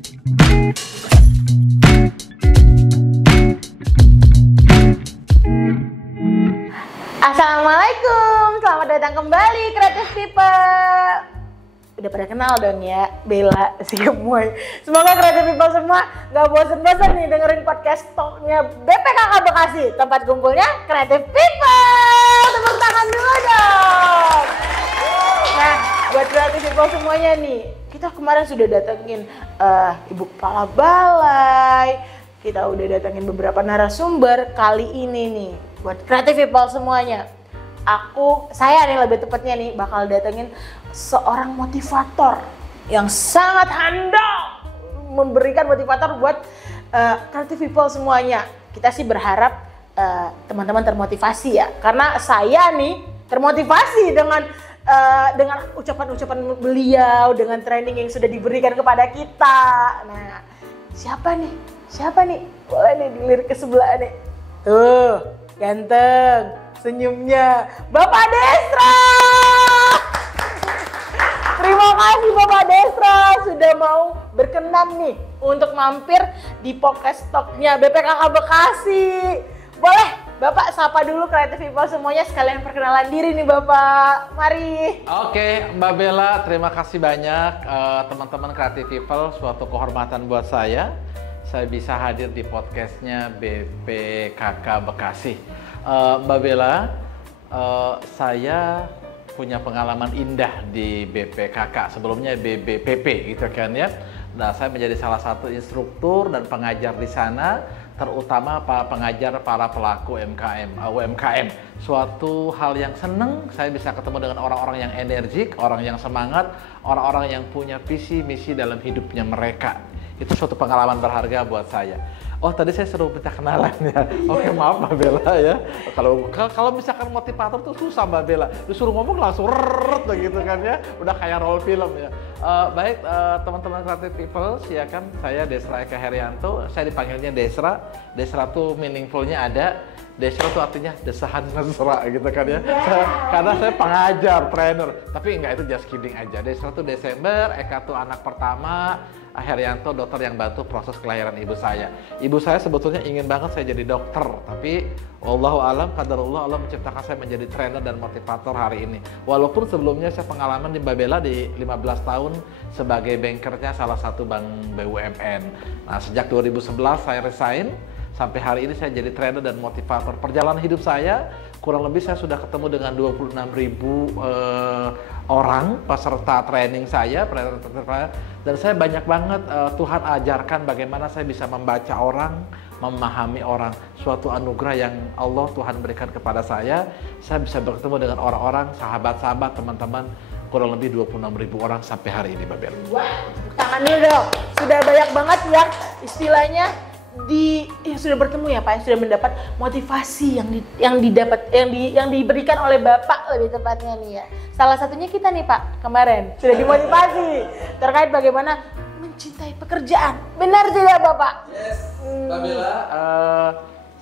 Assalamualaikum, selamat datang kembali Creative People. Udah pada kenal dong ya, Bella si Gemoy. Semoga Creative People semua gak bosen-bosen nih dengerin podcast talknya BPKK Bekasi, tempat kumpulnya Creative People. Tepuk tangan dulu dong. Nah, buat Creative People semuanya nih, kita kemarin sudah datengin Ibu Kepala Balai, kita udah datengin beberapa narasumber. Kali ini nih, buat Creative People semuanya, saya nih lebih tepatnya nih bakal datengin seorang motivator yang sangat handal memberikan motivator buat Creative People semuanya. Kita sih berharap teman-teman termotivasi ya, karena saya nih termotivasi dengan ucapan-ucapan beliau, dengan training yang sudah diberikan kepada kita. Nah, siapa nih? Boleh nih dilirik ke sebelah nih. Tuh, ganteng, senyumnya Bapak Desra. Terima kasih Bapak Desra sudah mau berkenan nih untuk mampir di podcast talknya BPKK Bekasi. Boleh Bapak sapa dulu Creative People semuanya, sekalian perkenalan diri nih Bapak. Mari. Oke, Mbak Bella, terima kasih banyak teman-teman Creative People. Suatu kehormatan buat saya bisa hadir di podcastnya BPKK Bekasi. Mbak Bella, saya punya pengalaman indah di BPKK, sebelumnya BBPP gitu kan ya. Nah, saya menjadi salah satu instruktur dan pengajar di sana, terutama pengajar para pelaku UMKM. Suatu hal yang senang, saya bisa ketemu dengan orang-orang yang energik, orang yang semangat, orang-orang yang punya visi misi dalam hidupnya mereka. Itu suatu pengalaman berharga buat saya. Oh, tadi saya suruh minta kenalan ya. Oke, maaf Mbak Bella ya. Kalau misalkan motivator tuh susah Mbak Bella. Disuruh ngomong langsung rrrrt begitu kan ya. Udah kayak role film ya. Baik teman-teman Creative People, silakan. Saya Desra Eka Herianto. Saya dipanggilnya Desra. Desra tuh meaningfulnya ada. Desra tuh artinya desahan mesra gitu kan ya. Karena saya pengajar, trainer. Tapi enggak, itu just kidding aja. Desra tuh Desember, Eka tuh anak pertama, Herianto dokter yang bantu proses kelahiran ibu saya. Ibu saya sebetulnya ingin banget saya jadi dokter, tapi wallahu alam qadarullah, Allah menciptakan saya menjadi trainer dan motivator hari ini. Walaupun sebelumnya saya pengalaman di Mbak Bella di 15 tahun sebagai bankernya salah satu bank BUMN. Nah, sejak 2011 saya resign, sampai hari ini saya jadi trainer dan motivator. Perjalanan hidup saya kurang lebih saya sudah ketemu dengan 26.000 orang peserta training saya, dan saya banyak banget Tuhan ajarkan bagaimana saya bisa membaca orang, memahami orang. Suatu anugerah yang Allah Tuhan berikan kepada saya bisa bertemu dengan orang-orang, sahabat-sahabat, teman-teman, kurang lebih 26.000 orang sampai hari ini, Mbak Bella. Wah, tangan dulu dong. Sudah banyak banget yang istilahnya yang sudah bertemu ya Pak, yang sudah mendapat motivasi yang diberikan oleh Bapak lebih tepatnya nih ya. Salah satunya kita nih Pak, kemarin sudah dimotivasi terkait bagaimana mencintai pekerjaan. Benar tidak Bapak? Yes, Mbak Bella.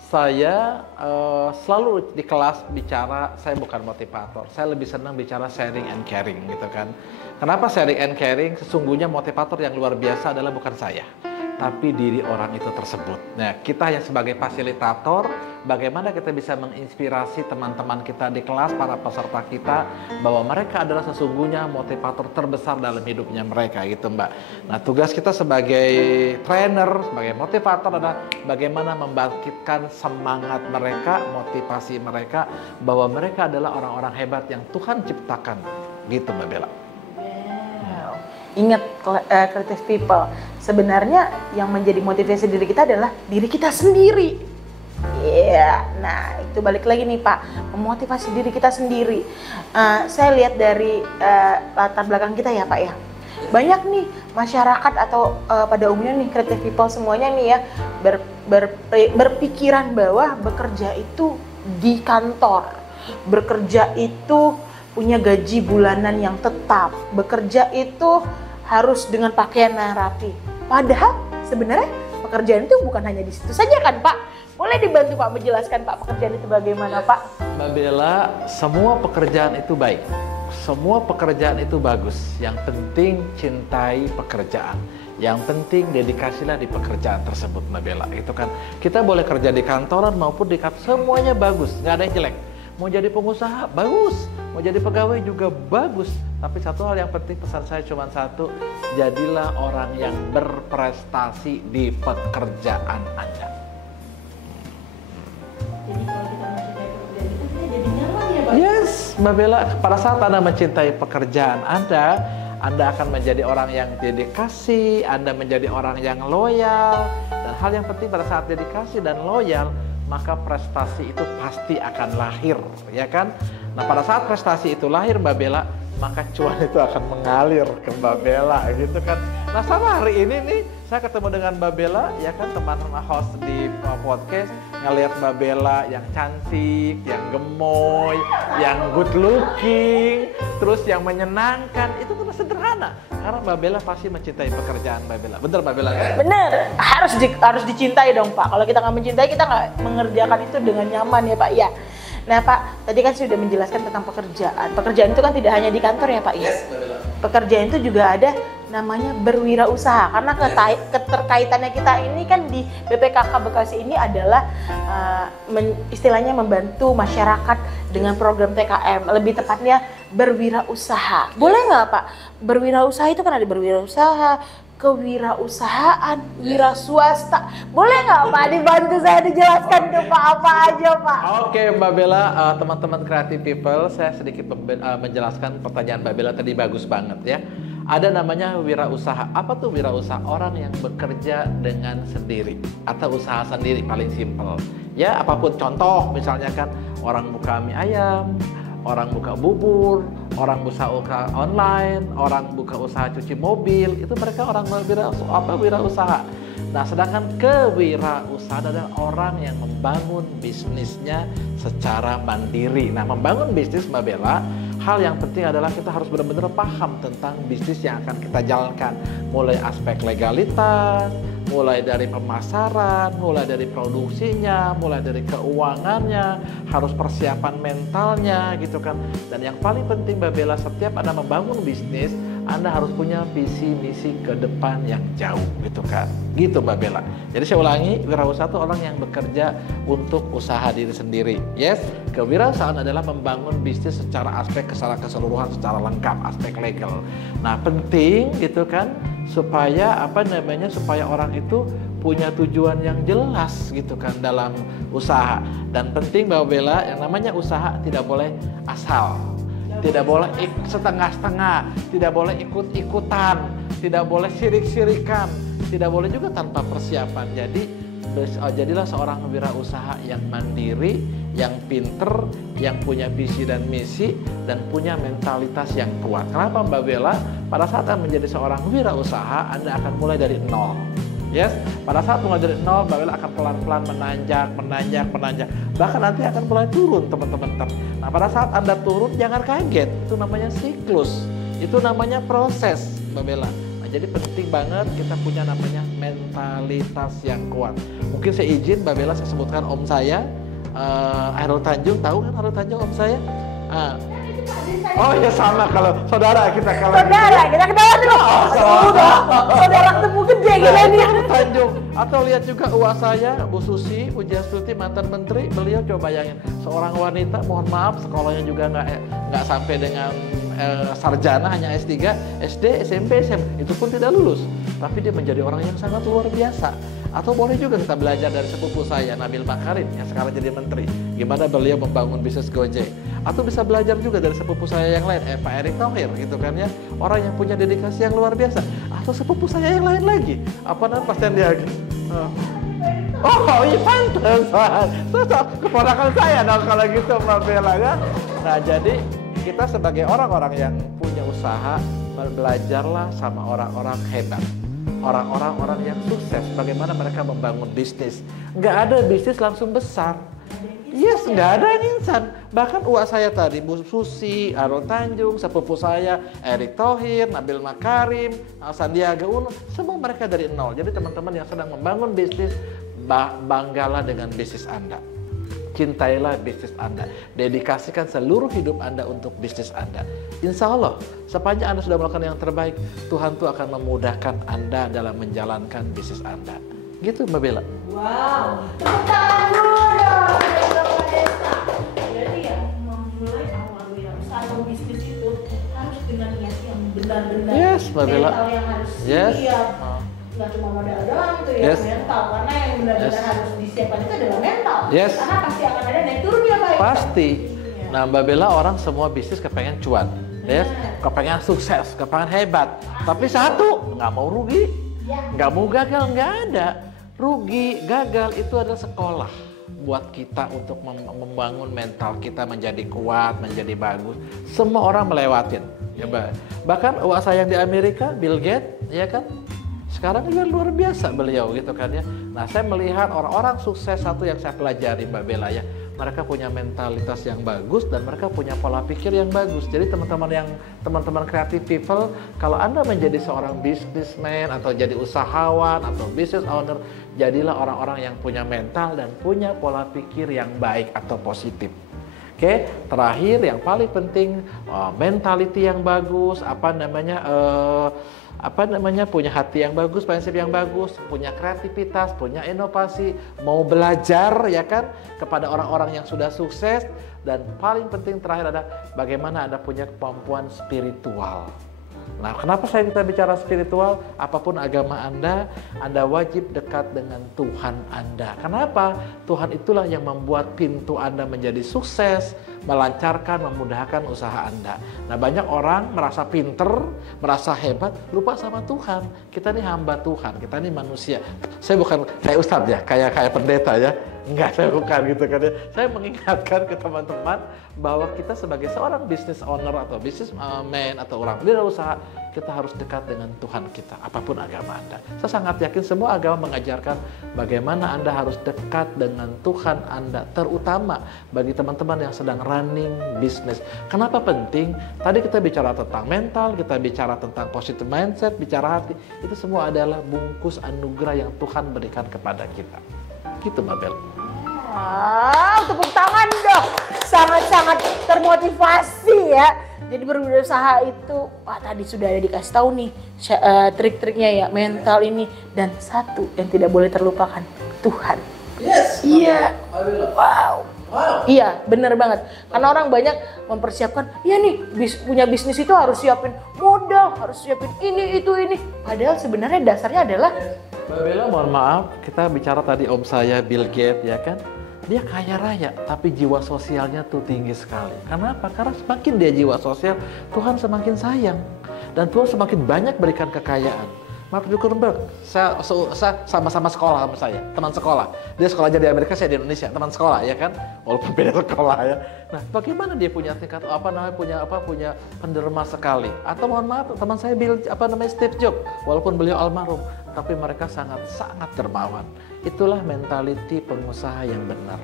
Saya selalu di kelas bicara, saya bukan motivator. Saya lebih senang bicara sharing and caring gitu kan. Kenapa sharing and caring? Sesungguhnya motivator yang luar biasa adalah bukan saya, tapi diri orang itu tersebut. Nah, kita yang sebagai fasilitator, bagaimana kita bisa menginspirasi teman-teman kita di kelas, para peserta kita, bahwa mereka adalah sesungguhnya motivator terbesar dalam hidupnya mereka gitu Mbak. Nah, tugas kita sebagai trainer, sebagai motivator adalah bagaimana membangkitkan semangat mereka, motivasi mereka, bahwa mereka adalah orang-orang hebat yang Tuhan ciptakan gitu Mbak Bella. Ingat Creative People, sebenarnya yang menjadi motivasi diri kita adalah diri kita sendiri. Iya, nah itu balik lagi nih Pak, memotivasi diri kita sendiri. Saya lihat dari latar belakang kita ya Pak ya, banyak nih masyarakat atau pada umumnya nih Creative People semuanya nih ya berpikiran bahwa bekerja itu di kantor, bekerja itu punya gaji bulanan yang tetap, bekerja itu harus dengan pakaian yang rapi. Padahal sebenarnya pekerjaan itu bukan hanya di situ saja kan Pak? Boleh dibantu Pak menjelaskan Pak pekerjaan itu bagaimana Pak? Mbak Bella, semua pekerjaan itu baik. Semua pekerjaan itu bagus. Yang penting cintai pekerjaan. Yang penting dedikasilah di pekerjaan tersebut, Mbak Bella. Itu kan kita boleh kerja di kantoran maupun di kantor, semuanya bagus, nggak ada yang jelek. Mau jadi pengusaha bagus, mau jadi pegawai juga bagus. Tapi satu hal yang penting, pesan saya cuma satu, jadilah orang yang berprestasi di pekerjaan Anda. Jadi kalau kita mencintai pekerjaan itu kita jadi nyaman ya Pak? Yes, Mbak Bella, pada saat Anda mencintai pekerjaan Anda akan menjadi orang yang dedikasi, Anda menjadi orang yang loyal. Dan hal yang penting pada saat dedikasi dan loyal, maka prestasi itu pasti akan lahir, ya kan? Nah, pada saat prestasi itu lahir, Mbak Bella, maka cuan itu akan mengalir ke Mbak Bella, gitu kan? Nah, sama hari ini nih, saya ketemu dengan Mbak Bella, ya kan, teman host di podcast, ngelihat Mbak Bella yang cantik, yang gemoy, yang good looking, terus yang menyenangkan, itu kan sederhana. Karena Mbak Bella pasti mencintai pekerjaan Mbak Bella. Bener Mbak Bella? Bener, harus dicintai dong Pak. Kalau kita nggak mencintai, kita nggak mengerjakan itu dengan nyaman ya Pak. Ya. Nah Pak, tadi kan sudah menjelaskan tentang pekerjaan. Pekerjaan itu kan tidak hanya di kantor ya Pak. Ya. Yes, Mbak Bella. Pekerjaan itu juga ada namanya berwirausaha. Karena keterkaitannya kita ini kan di BPKK Bekasi ini adalah istilahnya membantu masyarakat dengan program TKM. Lebih tepatnya berwirausaha. Boleh nggak Pak? Berwirausaha itu kan ada berwirausaha, kewirausahaan, wira swasta. Boleh nggak Pak dibantu saya dijelaskan ke Pak apa aja Pak? Oke Mbak Bella, teman-teman Creative People, saya sedikit menjelaskan pertanyaan Mbak Bella tadi, bagus banget ya. Ada namanya wirausaha. Apa tuh wirausaha? Orang yang bekerja dengan sendiri atau usaha sendiri, paling simpel. Ya, apapun, contoh misalnya kan orang buka mie ayam, orang buka bubur, orang buka usaha online, orang buka usaha cuci mobil, itu mereka orang wirausaha. Nah, sedangkan kewirausahaan adalah orang yang membangun bisnisnya secara mandiri. Nah, membangun bisnis Mbak Bella, hal yang penting adalah kita harus benar-benar paham tentang bisnis yang akan kita jalankan. Mulai aspek legalitas, mulai dari pemasaran, mulai dari produksinya, mulai dari keuangannya, harus persiapan mentalnya gitu kan. Dan yang paling penting Mbak Bella, setiap Anda membangun bisnis, Anda harus punya visi misi ke depan yang jauh gitu kan. Gitu Mbak Bella. Jadi saya ulangi, wirausaha itu orang yang bekerja untuk usaha diri sendiri. Yes, kewirausahaan adalah membangun bisnis secara aspek keseluruhan, secara lengkap, aspek legal. Nah, penting gitu kan, supaya supaya orang itu punya tujuan yang jelas gitu kan dalam usaha. Dan penting Mbak Bella, yang namanya usaha tidak boleh asal, tidak boleh setengah-setengah, tidak boleh ikut-ikutan, tidak boleh sirik-sirikan, tidak boleh juga tanpa persiapan. Jadi jadilah seorang wirausaha yang mandiri, yang pinter, yang punya visi dan misi, dan punya mentalitas yang kuat. Kenapa Mbak Bella? Pada saat Anda menjadi seorang wirausaha, Anda akan mulai dari nol. Yes, pada saat mulai dari nol, Mbak Bella akan pelan-pelan menanjak. Bahkan nanti akan mulai turun teman-teman. Nah, pada saat Anda turun, jangan kaget. Itu namanya siklus. Itu namanya proses, Mbak Bella. Nah, jadi penting banget kita punya namanya mentalitas yang kuat. Mungkin saya izin Mbak Bella, saya sebutkan om saya, Hairul Tanjung. Tahu kan Hairul Tanjung om saya? Oh ya, sama kalau saudara kita kita ketawa dulu. Saudara ketemu gede gila nih. Tanjung. Atau lihat juga uang saya, Bu Susi, Pujastuti, mantan menteri. Beliau coba bayangin, seorang wanita, mohon maaf, sekolahnya juga nggak sampai dengan sarjana, hanya S3, SD, SMP, SMA, itu pun tidak lulus. Tapi dia menjadi orang yang sangat luar biasa. Atau boleh juga kita belajar dari sepupu saya, Nabil Makarim, yang sekarang jadi menteri. Gimana beliau membangun bisnis Gojek. Atau bisa belajar juga dari sepupu saya yang lain, Pak Erick Thohir, gitu kan ya. Orang yang punya dedikasi yang luar biasa. Atau sepupu saya yang lain lagi. Apa namanya, Pak Sandiaga. Oh iya, pantesan. Keponakan saya dong kalau gitu Mbak Bella kan. Nah, jadi kita sebagai orang-orang yang punya usaha, belajarlah sama orang-orang hebat. Orang-orang yang sukses, bagaimana mereka membangun bisnis. Nggak ada bisnis langsung besar. Yes, nggak ada yang instan. Bahkan uang saya tadi, Bu Susi, Hairul Tanjung, sepupu saya, Erick Thohir, Nabil Makarim, Sandiaga Uno, semua mereka dari nol. Jadi teman-teman yang sedang membangun bisnis, banggalah dengan bisnis Anda. cintailah bisnis Anda. Dedikasikan seluruh hidup Anda untuk bisnis Anda. Insya Allah, sepanjang Anda sudah melakukan yang terbaik, Tuhan tuh akan memudahkan Anda dalam menjalankan bisnis Anda. Gitu Mbak Bella. Wow, tepuk tangan dulu dong. Jadi ya, memulai awal usaha atau bisnis itu harus dengan niat yang benar-benar. Yes, Mbak Bella. Mental yang harus Yes. siap. Nggak cuma modal doang tuh ya, Yes. mental. Karena yang benar-benar harus disiapkan itu adalah mental. Yes. Karena pasti akan ada naik turun ya Pak. Pasti. Iya. Nah Mbak Bella, orang semua bisnis kepengen cuan, yes, kepengen sukses, kepengen hebat. Tapi satu, nggak mau rugi, nggak mau gagal, nggak ada. Rugi, gagal itu adalah sekolah buat kita untuk membangun mental kita menjadi kuat, menjadi bagus. Semua orang melewatin. Ya, bahkan saya yang di Amerika, Bill Gates, ya kan? Sekarang juga luar biasa beliau gitu kan ya. Nah saya melihat orang-orang sukses, satu yang saya pelajari Mbak Bella ya, mereka punya mentalitas yang bagus dan mereka punya pola pikir yang bagus. Jadi teman-teman creative people, kalau Anda menjadi seorang businessman atau jadi usahawan atau business owner, jadilah orang-orang yang punya mental dan punya pola pikir yang baik atau positif. Oke, terakhir yang paling penting mentality yang bagus, punya hati yang bagus, prinsip yang bagus, punya kreativitas, punya inovasi, mau belajar ya kan kepada orang-orang yang sudah sukses, dan paling penting terakhir ada bagaimana Anda punya kemampuan spiritual. Nah, kenapa kita bicara spiritual? Apapun agama Anda wajib dekat dengan Tuhan Anda. Kenapa? Tuhan itulah yang membuat pintu Anda menjadi sukses, melancarkan, memudahkan usaha Anda. Nah, banyak orang merasa pinter, merasa hebat, lupa sama Tuhan. Kita ini hamba Tuhan, kita ini manusia. Saya bukan kayak ustadz ya, kayak pendeta ya. Enggak, saya bukan gitu kan ya. Saya mengingatkan ke teman-teman bahwa kita sebagai seorang business owner atau businessman atau orang wirausaha, kita harus dekat dengan Tuhan kita, apapun agama Anda. Saya sangat yakin semua agama mengajarkan bagaimana Anda harus dekat dengan Tuhan Anda, terutama bagi teman-teman yang sedang running bisnis. Kenapa penting? Tadi kita bicara tentang mental, kita bicara tentang positive mindset, bicara hati. Itu semua adalah bungkus anugerah yang Tuhan berikan kepada kita. Gitu Mbak Bella. Wow, tepuk tangan dong. Sangat-sangat termotivasi ya. Jadi berusaha itu, tadi sudah ada dikasih tahu nih trik-triknya ya, mental ini. Dan satu yang tidak boleh terlupakan, Tuhan. Yes. Iya. Wow. Iya, bener banget. Karena orang banyak mempersiapkan, ya nih punya bisnis itu harus siapin modal, harus siapin ini. Padahal sebenarnya dasarnya adalah Mbak Bella, mohon maaf, kita bicara tadi om saya Bill Gates ya kan. Dia kaya raya, tapi jiwa sosialnya tuh tinggi sekali. Kenapa? Karena semakin dia jiwa sosial, Tuhan semakin sayang. Dan Tuhan semakin banyak berikan kekayaan. Mark Zuckerberg, saya sama-sama sekolah sama saya, teman sekolah. Dia sekolahnya di Amerika, saya di Indonesia, teman sekolah ya kan, walaupun beda sekolah ya. Nah, bagaimana dia punya tingkat punya penderma sekali? Atau mohon maaf, teman saya Steve Jobs, walaupun beliau almarhum, tapi mereka sangat dermawan. Itulah mentality pengusaha yang benar.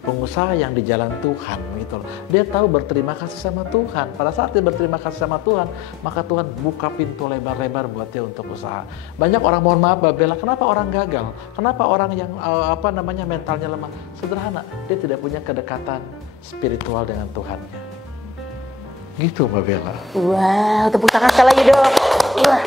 Pengusaha yang di jalan Tuhan gitu loh. Dia tahu berterima kasih sama Tuhan. Pada saat dia berterima kasih sama Tuhan, maka Tuhan buka pintu lebar-lebar buat dia untuk usaha. Banyak orang, mohon maaf Mbak Bella, kenapa orang gagal? Kenapa orang yang mentalnya lemah? Sederhana, dia tidak punya kedekatan spiritual dengan Tuhannya. Gitu Mbak Bella. wow, tepuk tangan sekali lagi dong. Wah,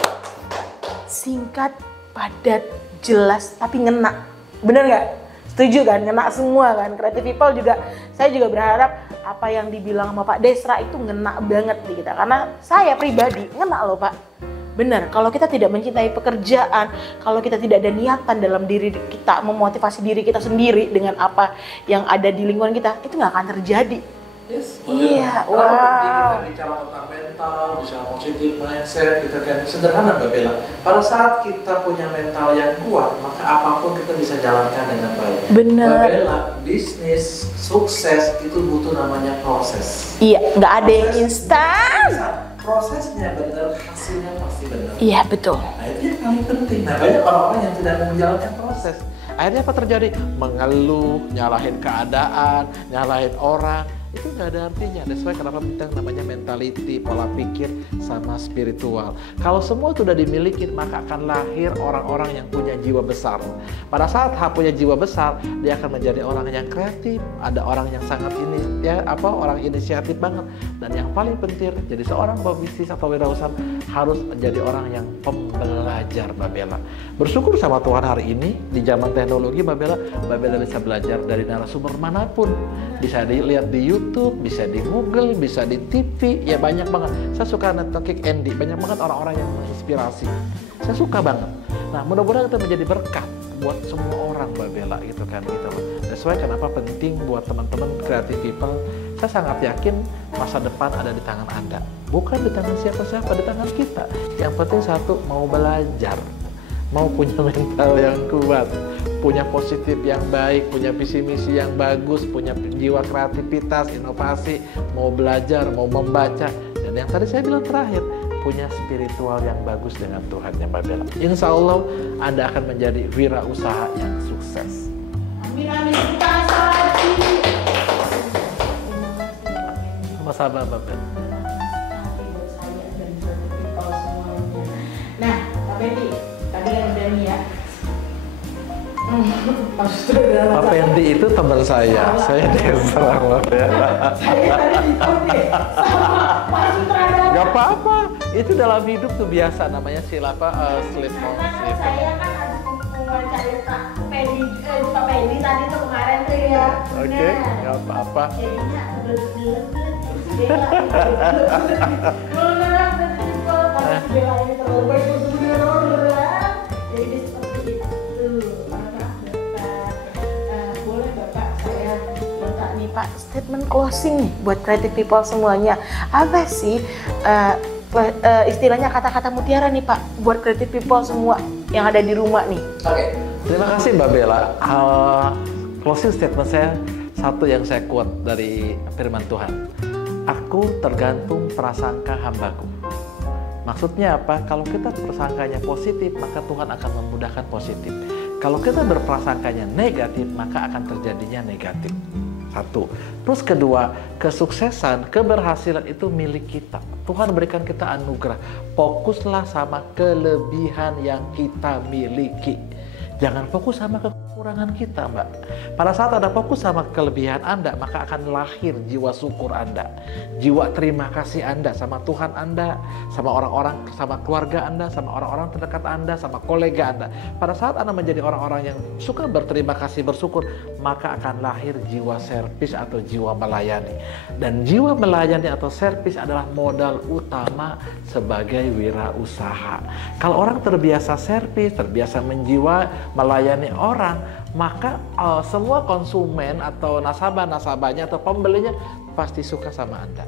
singkat, padat, jelas, tapi ngena. Bener nggak? Setuju kan? Ngena semua kan? Creative people juga, saya juga berharap apa yang dibilang sama Pak Desra itu ngena banget di kita. Karena saya pribadi ngena loh Pak. Bener, kalau kita tidak mencintai pekerjaan, kalau kita tidak ada niatan dalam diri kita, memotivasi diri kita sendiri dengan apa yang ada di lingkungan kita, itu nggak akan terjadi. Yes, iya, wow. Kita bicara tentang mental, bicara positive mindset, gitu kan. Sederhana Mbak Bella. Pada saat kita punya mental yang kuat, maka apapun kita bisa jalankan dengan baik. Bener. Mbak Bella, bisnis sukses itu butuh namanya proses. Iya, nggak ada yang instan. Prosesnya benar, hasilnya pasti benar. Iya, betul. Nah, itu yang paling penting. Nah, banyak orang-orang yang tidak mau menjalankan proses. Akhirnya apa terjadi? Mengeluh, nyalahin keadaan, nyalahin orang. itu nggak ada artinya. That's why kenapa bintang namanya mentality, pola pikir sama spiritual. Kalau semua itu udah dimiliki, maka akan lahir orang-orang yang punya jiwa besar. Pada saat punya jiwa besar, dia akan menjadi orang yang kreatif, ada orang yang sangat orang inisiatif banget. Dan yang paling penting, jadi seorang pebisnis atau wirausaha harus menjadi orang yang pembelajar, Mbak Bella. Bersyukur sama Tuhan hari ini di zaman teknologi, Mbak Bella bisa belajar dari narasumber manapun. Bisa dilihat di YouTube, bisa di Google, bisa di TV, ya banyak banget. Saya suka nonton Kick Andy, banyak banget orang-orang yang menginspirasi. Saya suka banget. Nah, mudah-mudahan kita menjadi berkat buat semua orang, Mbak Bella, gitu kan, gitu loh. That's why kenapa penting buat teman-teman creative people. Saya sangat yakin masa depan ada di tangan Anda, bukan di tangan siapa-siapa, di tangan kita. Yang penting satu, mau belajar, mau punya mental yang kuat, punya positif yang baik, punya visi misi yang bagus, punya jiwa kreativitas, inovasi, mau belajar, mau membaca, dan yang tadi saya bilang terakhir, punya spiritual yang bagus dengan Tuhan, ya Mbak Bella. Insya Allah Anda akan menjadi wirausaha yang sukses. Amin, amin. Kita lagi. Sama-sama, Mbak Bella. Nah, Pak Pendi, tadi kan udah nih ya. Pak Pendi itu teman saya Desa, Mbak Bella. Saya tadi dikonde sama Pak Sutradara. Gak apa-apa, itu dalam hidup tuh biasa, namanya slip on slip. Saya kan habis mewawancari Pak Pendi tadi tuh kemarin tuh ya. Oke, gak apa-apa. Jadinya Bella ini terlalu baik untuk beneran. Jadi seperti itu. Boleh Bapak saya minta nih Pak statement closing nih buat creative people semuanya. Apa sih istilahnya kata-kata mutiara nih Pak buat creative people semua yang ada di rumah nih? Oke, terima kasih Mbak Bella. Closing statement saya satu yang saya quote dari firman Tuhan. Aku tergantung prasangka hambaku. Maksudnya apa? Kalau kita prasangkanya positif, maka Tuhan akan memudahkan positif. Kalau kita berprasangkanya negatif, maka akan terjadinya negatif. Satu. Terus kedua, kesuksesan, keberhasilan itu milik kita. Tuhan berikan kita anugerah. Fokuslah sama kelebihan yang kita miliki. Jangan fokus sama kekurangan kita, Mbak. Pada saat Anda fokus sama kelebihan Anda, maka akan lahir jiwa syukur Anda. Jiwa terima kasih Anda sama Tuhan Anda, sama orang-orang, sama keluarga Anda, sama orang-orang terdekat Anda, sama kolega Anda. Pada saat Anda menjadi orang-orang yang suka berterima kasih, bersyukur, maka akan lahir jiwa servis atau jiwa melayani. Dan jiwa melayani atau servis adalah modal utama sebagai wirausaha. Kalau orang terbiasa servis, terbiasa melayani orang, maka semua konsumen atau nasabah-nasabahnya atau pembelinya pasti suka sama Anda.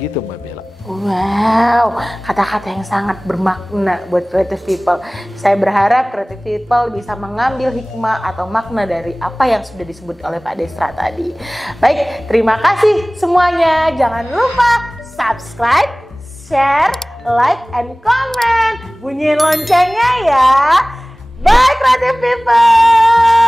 Gitu Mbak Bella. Wow, kata-kata yang sangat bermakna buat creative people. Saya berharap creative people bisa mengambil hikmah atau makna dari apa yang sudah disebut oleh Pak Desra tadi. Baik, terima kasih semuanya. Jangan lupa subscribe, share, like, and comment. Bunyiin loncengnya ya. Bye creative people.